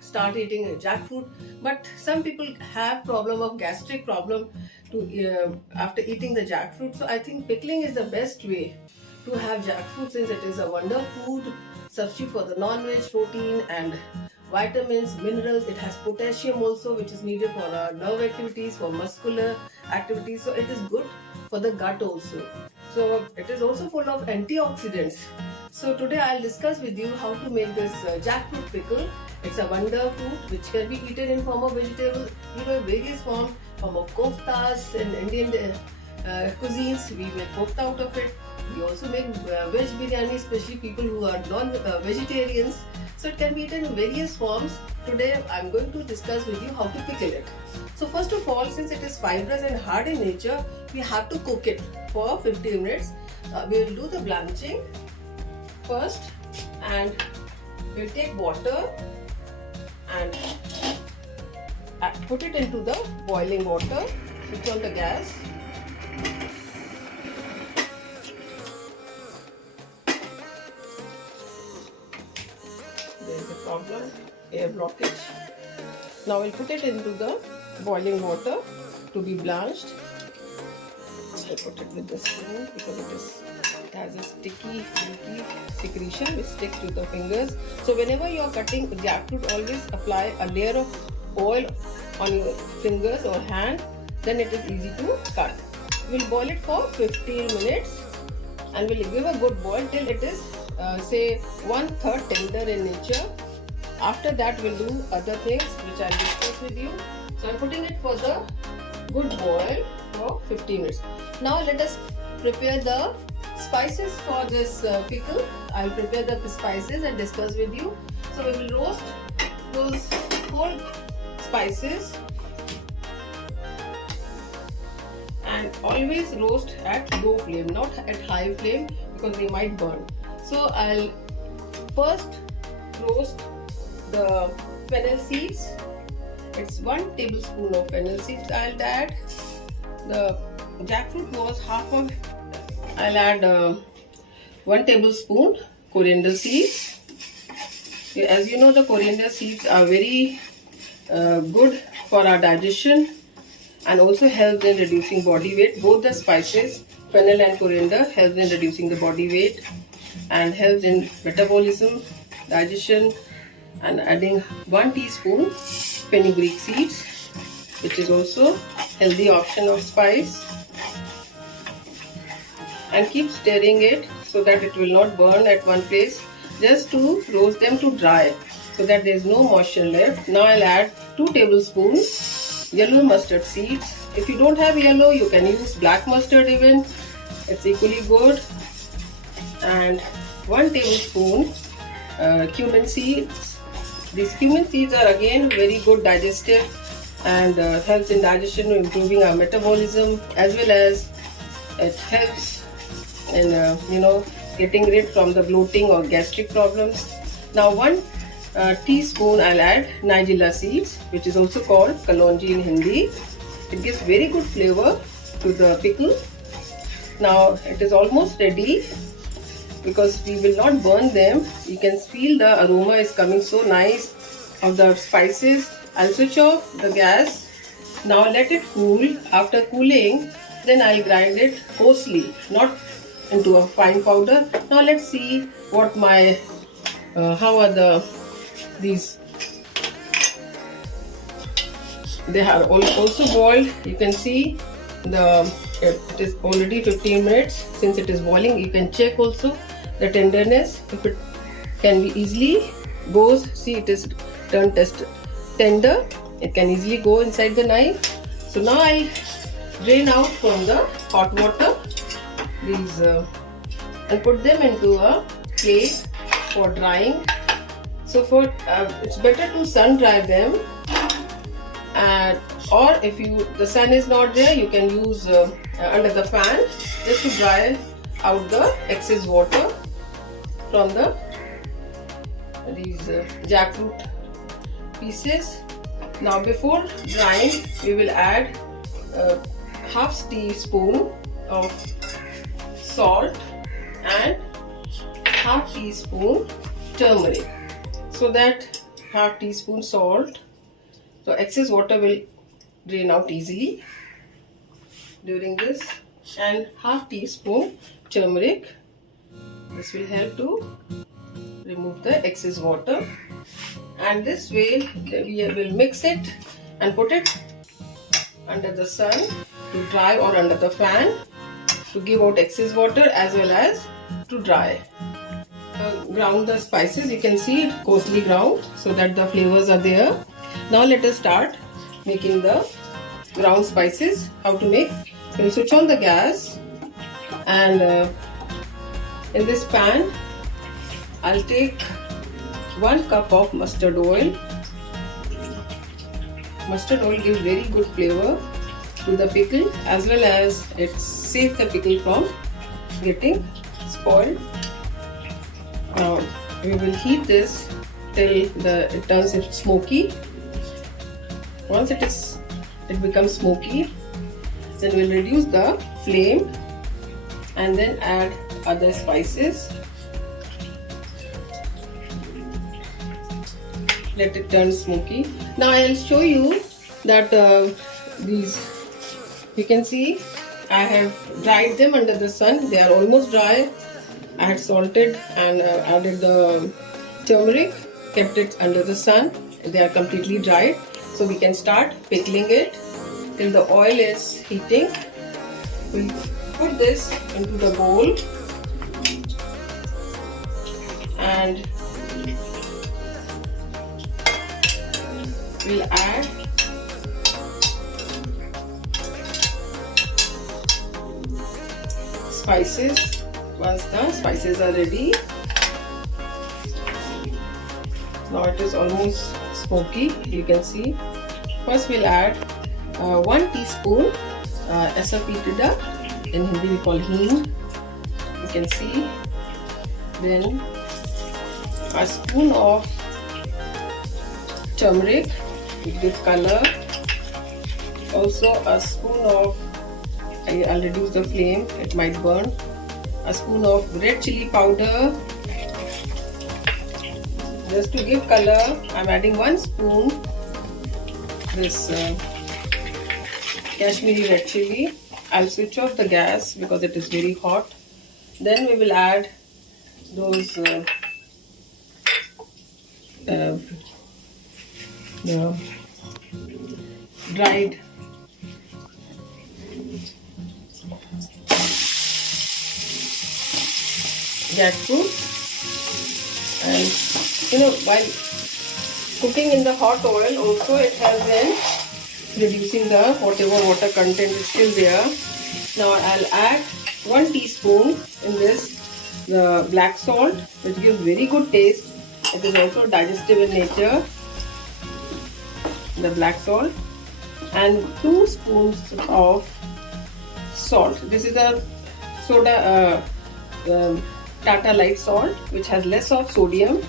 start eating jackfruit, but some people have problem of gastric problem to after eating the jackfruit. So I think pickling is the best way to have jackfruit, since it is a wonder food substitute for the non-veg protein and vitamins, minerals. It has potassium also, which is needed for our nerve activities, for muscular activities. So it is good for the gut also. So it is also full of antioxidants. So today I'll discuss with you how to make this jackfruit pickle. It's a wonder fruit which can be eaten in form of vegetable, various forms, form of koftas in Indian cuisines. We make kofta out of it. We also make veg biryani, especially people who are non-vegetarians. So it can be eaten in various forms. Today I'm going to discuss with you how to pickle it. So first of all, since it is fibrous and hard in nature, we have to cook it for 50 minutes. We will do the blanching first, and we'll take water and put it into the boiling water. Switch on the gas. There is a problem, air blockage. Now we'll put it into the boiling water to be blanched. I put it with the spoon because it has a sticky secretion which sticks to the fingers. So whenever you are cutting jackfruit, always apply a layer of oil on your fingers or hand, then it is easy to cut. We'll boil it for 15 minutes and we'll give a good boil till it is say 1/3 tender in nature. After that we'll do other things which I'll discuss with you. So I'm putting it for the good boil for 15 minutes. Now let us prepare the spices for this pickle. I'll prepare the spices and discuss with you. So we will roast those whole spices and always roast at low flame, not at high flame, because they might burn. So I'll first roast the fennel seeds. It's 1 tablespoon of fennel seeds I'll add. The jackfruit was half of. I'll add 1 tablespoon coriander seeds. As you know, the coriander seeds are very good for our digestion and also helps in reducing body weight. Both the spices, fennel and coriander, helps in reducing the body weight and helps in metabolism, digestion. And adding 1 teaspoon fenugreek seeds, which is also healthy option of spice, and keep stirring it so that it will not burn at one place, just to roast them to dry so that there is no moisture left. Now I'll add 2 tablespoons yellow mustard seeds. If you don't have yellow, you can use black mustard even, it's equally good. And 1 tablespoon cumin seeds. These cumin seeds are again very good digestive and helps in digestion, improving our metabolism, as well as it helps in getting rid from the bloating or gastric problems. Now 1 teaspoon I'll add nigella seeds, which is also called kalonji in Hindi. It gives very good flavor to the pickle. Now it is almost ready, because we will not burn them. You can feel the aroma is coming so nice of the spices. I'll switch off the gas. Now let it cool. After cooling, then I'll grind it coarsely, not into a fine powder. Now let's see what my how are these. They are also boiled. You can see it is already 15 minutes since it is boiling. You can check also the tenderness. If it can be easily goes, see it is turned tender. It can easily go inside the knife. So now I drain out from the hot water these and put them into a plate for drying. So it's better to sun dry them, or if the sun is not there, you can use under the fan just to dry out the excess water from these jackfruit pieces. Now before drying, we will add half teaspoon of salt and half teaspoon turmeric, so that half teaspoon salt. So excess water will drain out easily during this, and half teaspoon turmeric. This will help to remove the excess water, and this way we will mix it and put it under the sun to dry, or under the fan to give out excess water as well as to dry. Ground the spices. You can see it coarsely ground so that the flavors are there. Now let us start making the ground spices. How to make? We'll switch on the gas, and in this pan I'll take 1 cup of mustard oil. Mustard oil gives very good flavor to the pickle, as well as it saves the pickle from getting spoiled. Now we will heat this till it turns smoky. Once it becomes smoky, then we'll reduce the flame and then add other spices. Let it turn smoky. Now I'll show you that you can see I have dried them under the sun. They are almost dry. I had salted and added the turmeric, kept it under the sun. They are completely dried. So we can start pickling it till the oil is heating. We'll put this into the bowl and we'll add spices. Once the spices are ready, now it is almost smoky, you can see. First we'll add 1 teaspoon asafetida, in Hindi we call heen, you can see. Then a spoon of turmeric to give color. Also a spoon of, I'll reduce the flame, it might burn. A spoon of red chili powder. Just to give color, I'm adding 1 spoon this Kashmiri red chili. I'll switch off the gas because it is very hot. Then we will add those dried jackfruit, and while cooking in the hot oil also it helps in reducing the whatever water content is still there. Now I'll add 1 teaspoon in this the black salt, which gives very good taste. It is also digestive in nature, the black salt, and 2 spoons of salt. This is a soda Tata light salt, which has less of sodium.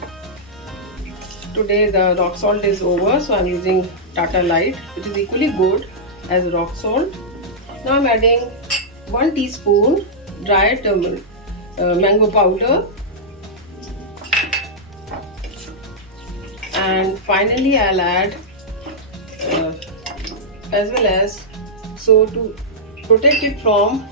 Today the rock salt is over, so I'm using Tata light, which is equally good as rock salt. Now I'm adding 1 teaspoon dried mango powder, and finally I'll add as well as, so to protect it from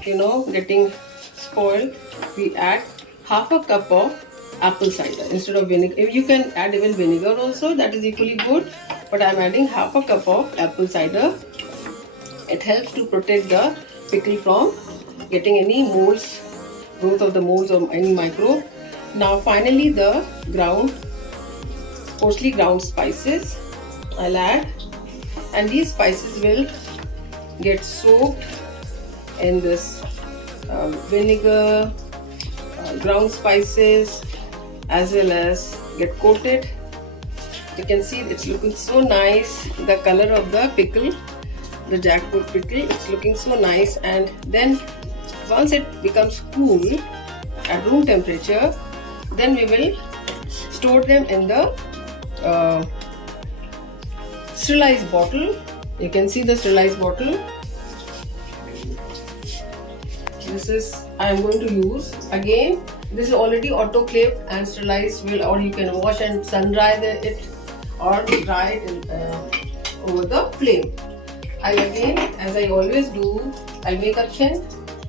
getting spoiled, we add half a cup of apple cider instead of vinegar. If you can add even vinegar also, that is equally good, but I'm adding half a cup of apple cider. It helps to protect the pickle from getting any molds, growth of the molds or any microbe. Now finally the coarsely ground spices I'll add, and these spices will get soaked in this vinegar, ground spices, as well as get coated. You can see it's looking so nice. The color of the pickle, the jackfruit pickle, it's looking so nice. And then once it becomes cool at room temperature, then we will store them in the sterilized bottle. You can see the sterilized bottle. This is I am going to use again this is already autoclaved and sterilized, or you can wash and sun dry it or dry it over the flame. I'll again, as I always do, I'll make a thin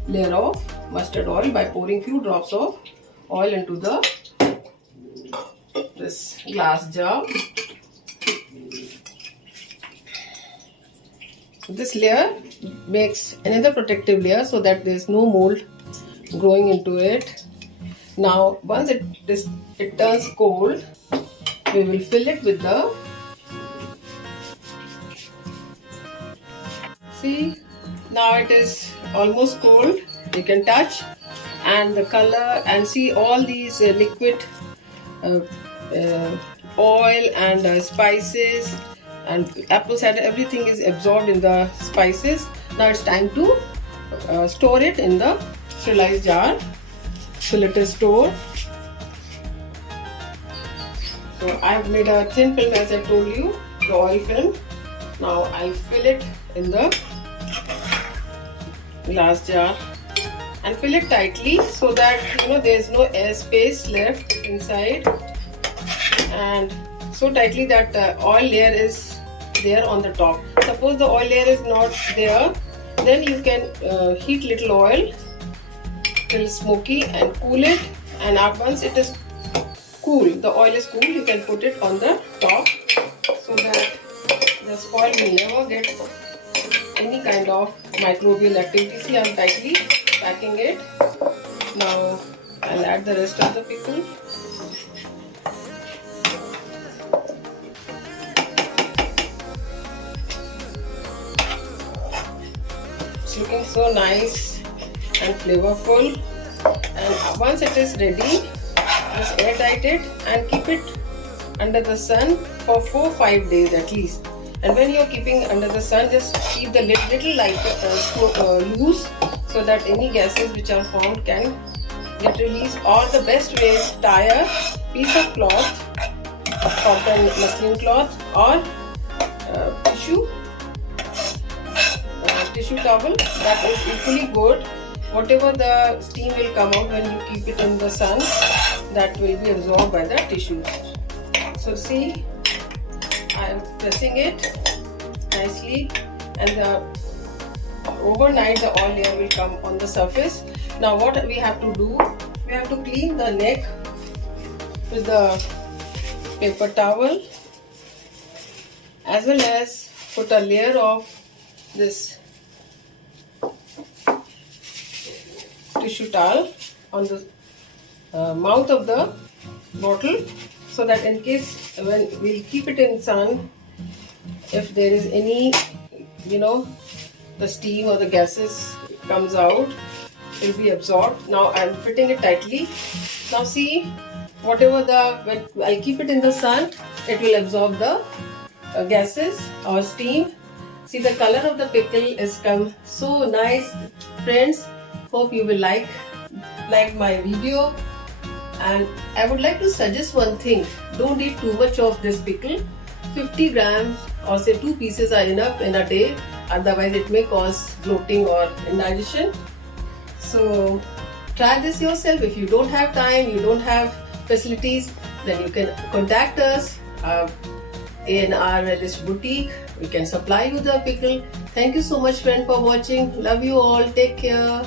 layer of mustard oil by pouring few drops of oil into this glass jar. This layer makes another protective layer so that there is no mold growing into it. Now once it turns cold, we will fill it with the, see, now it is almost cold, you can touch, and the color, and see all these liquid oil and spices and apple cider, everything is absorbed in the spices. Now it's time to store it in the sterilized jar. So let us store. So I've made a thin film, as I told you, the oil film. Now I'll fill it in the glass jar and fill it tightly so that there is no air space left inside, and so tightly that the oil layer is there on the top. Suppose the oil layer is not there, then you can heat little oil till smoky and cool it, and once it is cool, the oil is cool, you can put it on the top so that the spoil will never get any kind of microbial activity. See, I'm tightly packing it. Now I'll add the rest of the pickle. It's looking so nice and flavorful, and once it is ready, just airtight it and keep it under the sun for 4-5 days at least. And when you are keeping under the sun, just keep the lid little loose so that any gases which are formed can get released. Or the best way is tie a piece of cloth, cotton muslin cloth, or tissue towel. That is equally good. Whatever the steam will come out when you keep it in the sun, that will be absorbed by the tissues. So see, I am pressing it nicely, and overnight the oil layer will come on the surface. Now what we have to do, we have to clean the neck with the paper towel, as well as put a layer of this tissue towel on the mouth of the bottle, so that in case when we'll keep it in sun, if there is any the steam or the gases comes out, it will be absorbed. Now I'm fitting it tightly. Now see, whatever when I'll keep it in the sun, it will absorb the gases or steam. See, the color of the pickle is come so nice, friends. Hope you will like my video, and I would like to suggest one thing: don't eat too much of this pickle. 50 grams or say 2 pieces are enough in a day, otherwise it may cause bloating or indigestion. So try this yourself. If you don't have time, you don't have facilities, then you can contact us, A R Relish Boutique. We can supply you the pickle. Thank you so much, friend, for watching. Love you all. Take care.